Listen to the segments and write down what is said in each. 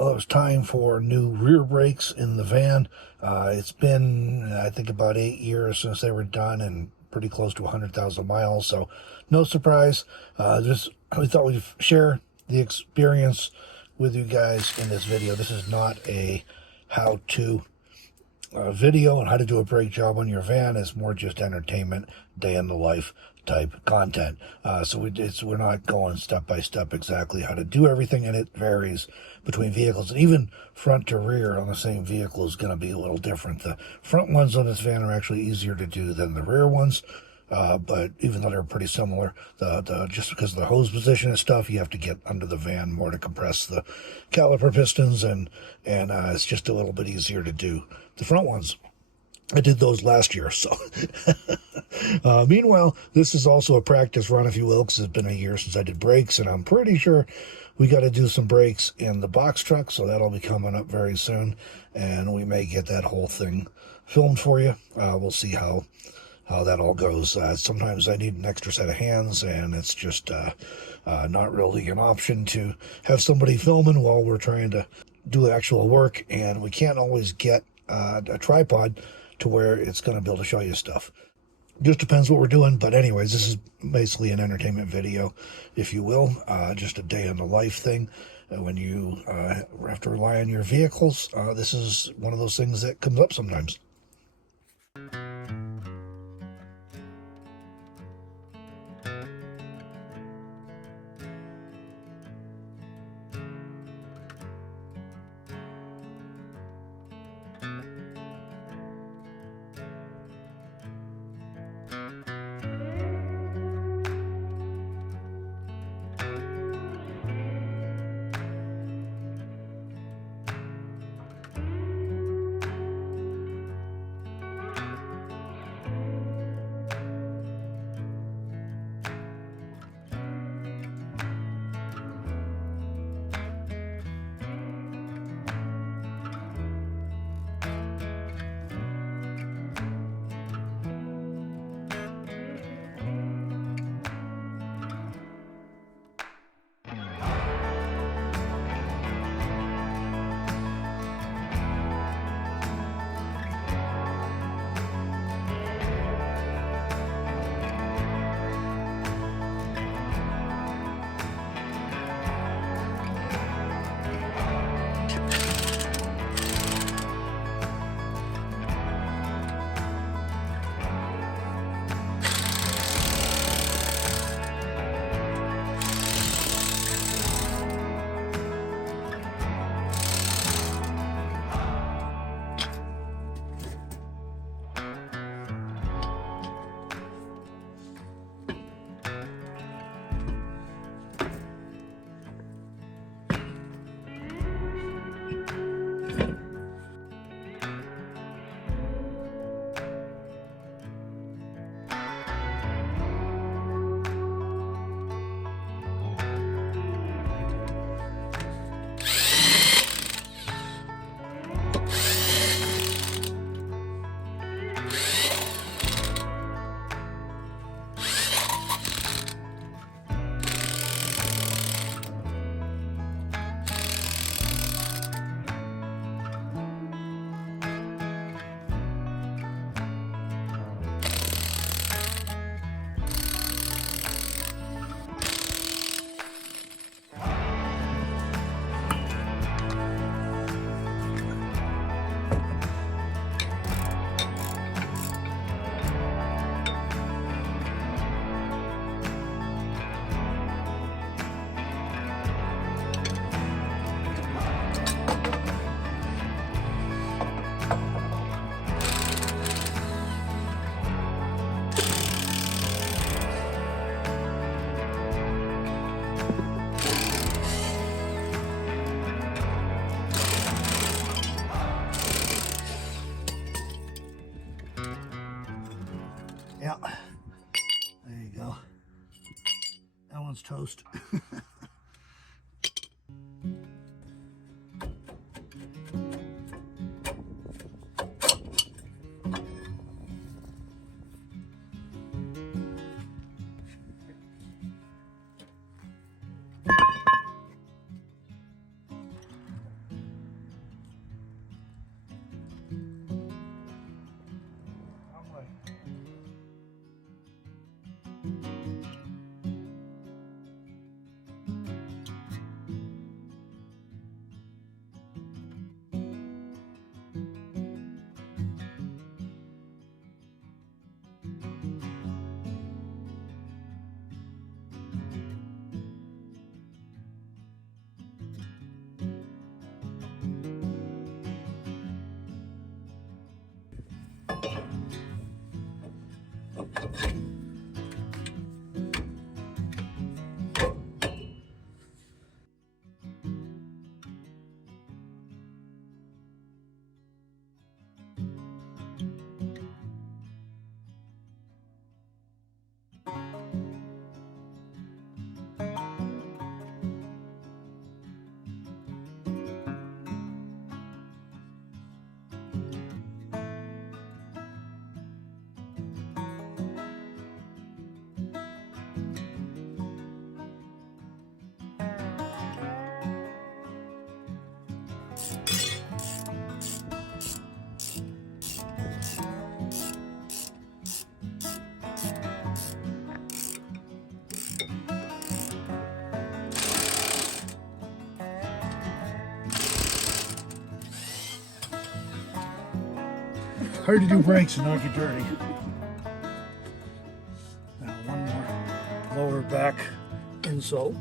Well, it was time for new rear brakes in the van. It's been, I think, about 8 years since they were done and pretty close to 100,000 miles, so no surprise. We thought we'd share the experience with you guys in this video. This is not a how-to video on how to do a brake job on your van. It's more just entertainment, day in the life type content. We're not going step by step exactly how to do everything, and it varies between vehicles. And even front to rear on the same vehicle is going to be a little different. The front ones on this van are actually easier to do than the rear ones. But even though they're pretty similar, just because of the hose position and stuff, you have to get under the van more to compress the caliper pistons, and it's just a little bit easier to do the front ones. I did those last year, so. Meanwhile, this is also a practice run, if you will, because it's been a year since I did brakes, and I'm pretty sure we got to do some brakes in the box truck, so that'll be coming up very soon, and we may get that whole thing filmed for you. We'll see how that all goes. Sometimes I need an extra set of hands, and it's just not really an option to have somebody filming while we're trying to do actual work, and we can't always get a tripod to where it's going to be able to show you stuff. Just depends what we're doing, but anyways, this is basically an entertainment video, if you will, just a day in the life thing. When you have to rely on your vehicles, this is one of those things that comes up sometimes. Yeah, there you go. That one's toast. Hard to do brakes and not get dirty. Now one more lower back insult.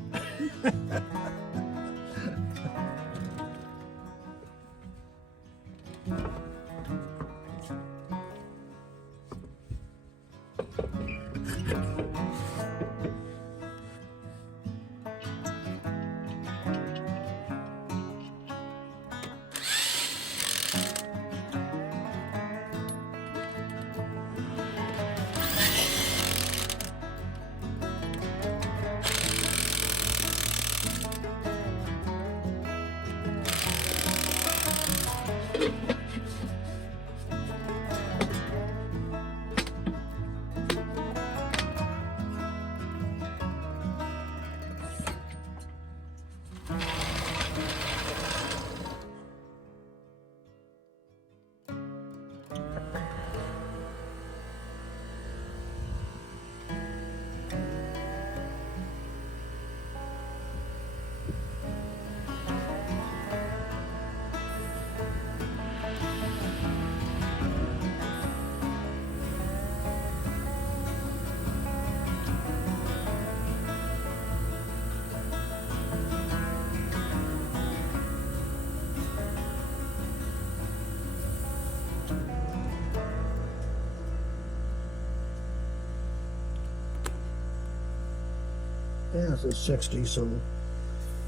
Yeah, it's at 60, so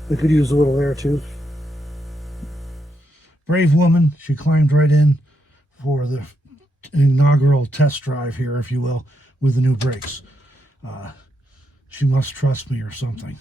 we could use a little air too. Brave woman, she climbed right in for the inaugural test drive here, if you will, with the new brakes. She must trust me or something.